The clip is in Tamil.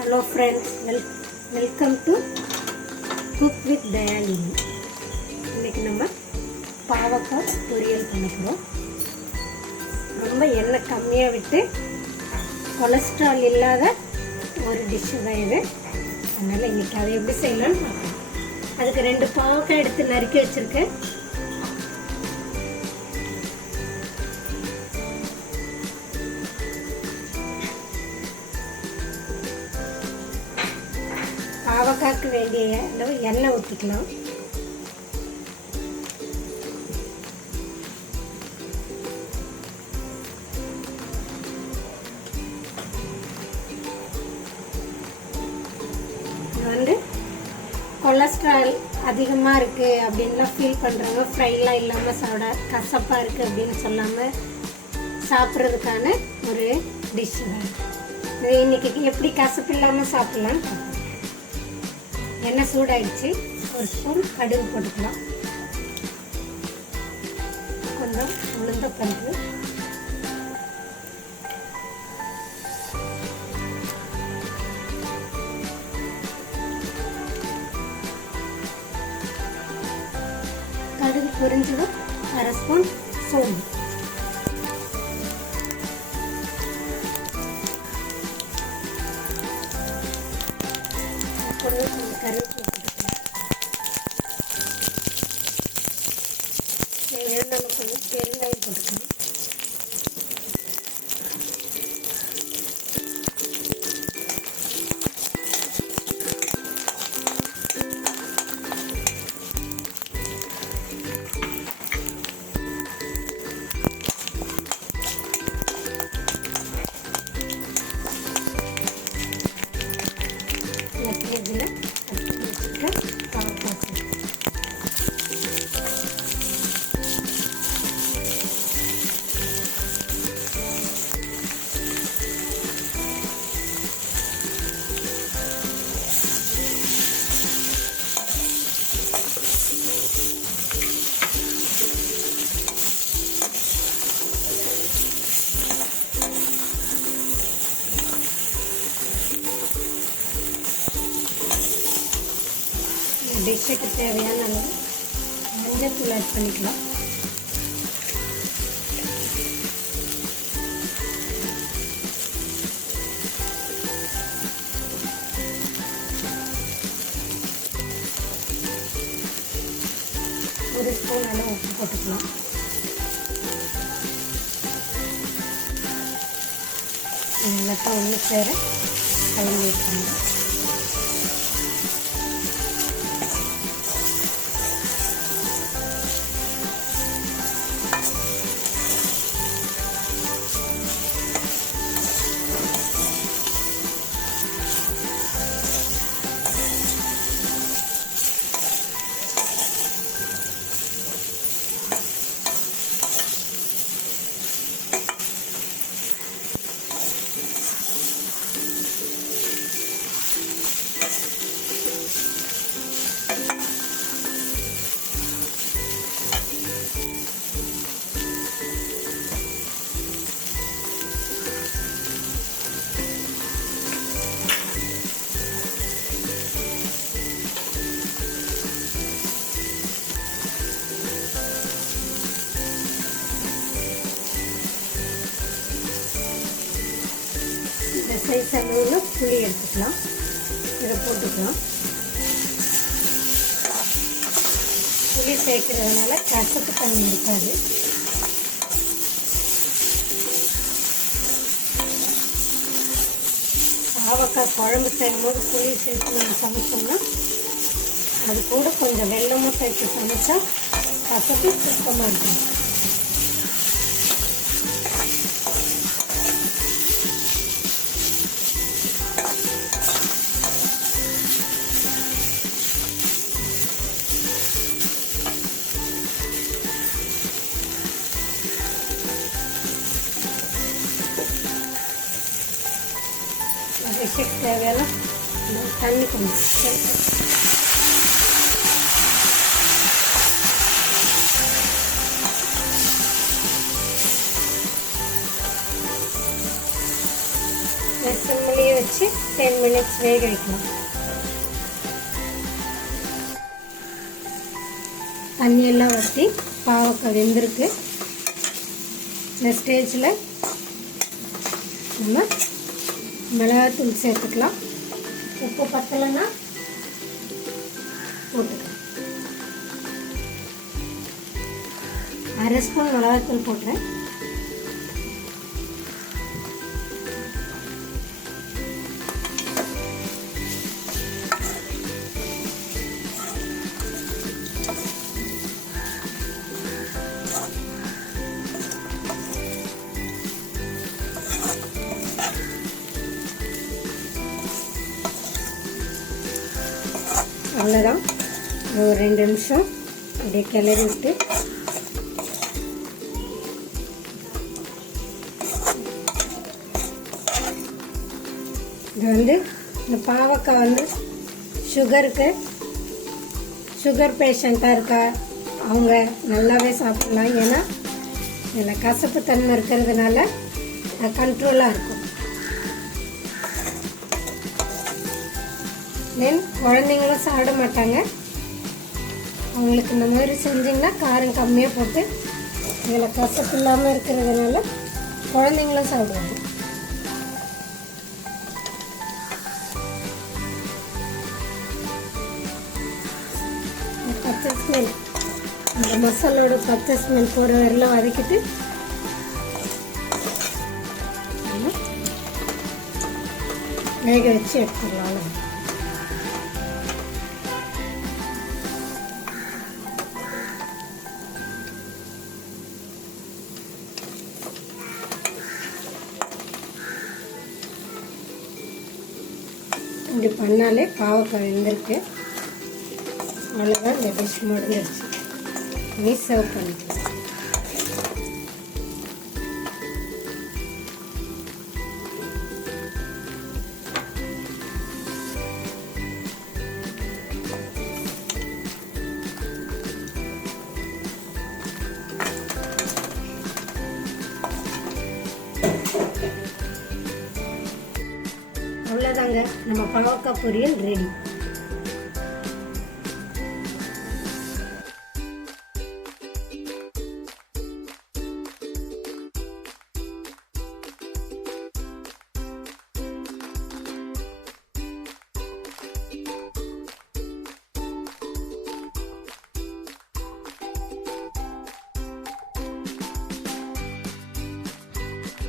Hello friends, welcome to cook with Dayalini. இன்றைக்கி நம்ம பாவக்காய் பொரியல் பண்ண போகிறோம். ரொம்ப எண்ணெய் கம்மியாக விட்டு கொலஸ்ட்ரால் இல்லாத ஒரு டிஷ்ஷு தான் இது. அதனால் இன்றைக்கி அதை எப்படி செய்யலாம்னு பார்க்கலாம். அதுக்கு 2 பாவக்காய் எடுத்து நறுக்கி வச்சுருக்கேன். பாவக்காய்க்கு வேண்டிய அளவு எண்ணெய் ஊற்றிக்கலாம். இது கொலஸ்ட்ரால் அதிகமாக இருக்குது அப்படின்லாம் ஃபீல் பண்ணுறவங்க ஃப்ரைலாம் இல்லாமல் சாப்பிட, கசப்பாக இருக்குது அப்படின்னு சொல்லாமல் சாப்பிட்றதுக்கான ஒரு டிஷ்ஷு தான் இது. இன்றைக்கி எப்படி கசப்பு இல்லாமல் சாப்பிட்லான்னு பார்க்கலாம். எண்ணெய் சூடாயிடுச்சு. ஒரு ஸ்பூன் கடுகு போட்டுக்கலாம். கொஞ்சம் உளுந்த பருப்பு, கடுகு பொரிஞ்சதும் 1/2 ஸ்பூன் சோம்பு, கொஞ்சம் கருவேப்பிலை போட்டுக்கலாம். நம்ம கொஞ்சம் பெருங்காயம் போட்டுக்கலாம். இதில் பாவக்காய் டிஷ்ஷுக்கு தேவையான அளவு மஞ்சள் ஆட் பண்ணிக்கலாம். ஒரு ஸ்பூன் அளவு உப்பு போட்டுக்கலாம். நல்லா ஒன்று சேர கலந்து வைக்கணும். சைஸ் அளவில் புளி எடுத்துக்கலாம். இதை போட்டுக்கலாம். புளி சேர்க்கறதுனால கசப்பு தண்ணி இருக்காது. பாவக்காய் குழம்பு செய்யும்போது புளி சேர்த்து நம்ம சமைச்சோம்னா அது கூட கொஞ்சம் வெல்லமும் சேர்த்து சமைச்சா கசப்பு சுத்தமாக இருக்கும். டிஷ்ஷுக்கு தேவையான தண்ணி கொஞ்சம் சிம்மிலேயே வச்சு 10 மினிட்ஸ் வேக வைக்கலாம். தண்ணியெல்லாம் வற்றி பாவக்காய் வெந்திருக்கு. இந்த ஸ்டேஜில் நம்ம மிளகாத்தூள் சேர்த்துக்கலாம். உப்பு பத்தலைன்னா போட்டுக்கலாம். 1/2 ஸ்பூன் மிளகாத்தூள் போட்டுறேன். அவ்வளோதான். ஒரு 2 நிமிஷம் அப்படியே கிளறி விட்டு இது இந்த பாவக்காய் சுகர் பேஷண்ட்டாக இருக்கா அவங்க நல்லாவே சாப்பிடலாம். ஏன்னா இதில் கசப்பு தன்மை இருக்கிறதுனால கண்ட்ரோலாக இருக்கும். தென் குழந்தைங்களும் சாப்பிட மாட்டாங்க. அவங்களுக்கு இந்த மாதிரி செஞ்சிங்கன்னா காரம் கம்மியாக போட்டு இதில் கசப்பு இல்லாமல் இருக்கிறதுனால குழந்தைங்களும் சாப்பிடுவாங்க. பச்சை ஸ்மெல், இந்த மசாலோட பச்சை ஸ்மெல் போகிற வரலாம் வதக்கிட்டு வேக வச்சு எடுத்துடலாம். இப்படி பண்ணாலே பாவக்காய் வெந்திருக்கு. அவ்வளோதான், இந்த டிஷ் முடிஞ்சிருச்சு. நீ சர்வ் பண்ணிக்கலாம். அவ்வளோதாங்க, நம்ம பாவக்காய் பொரியல் ரெடி.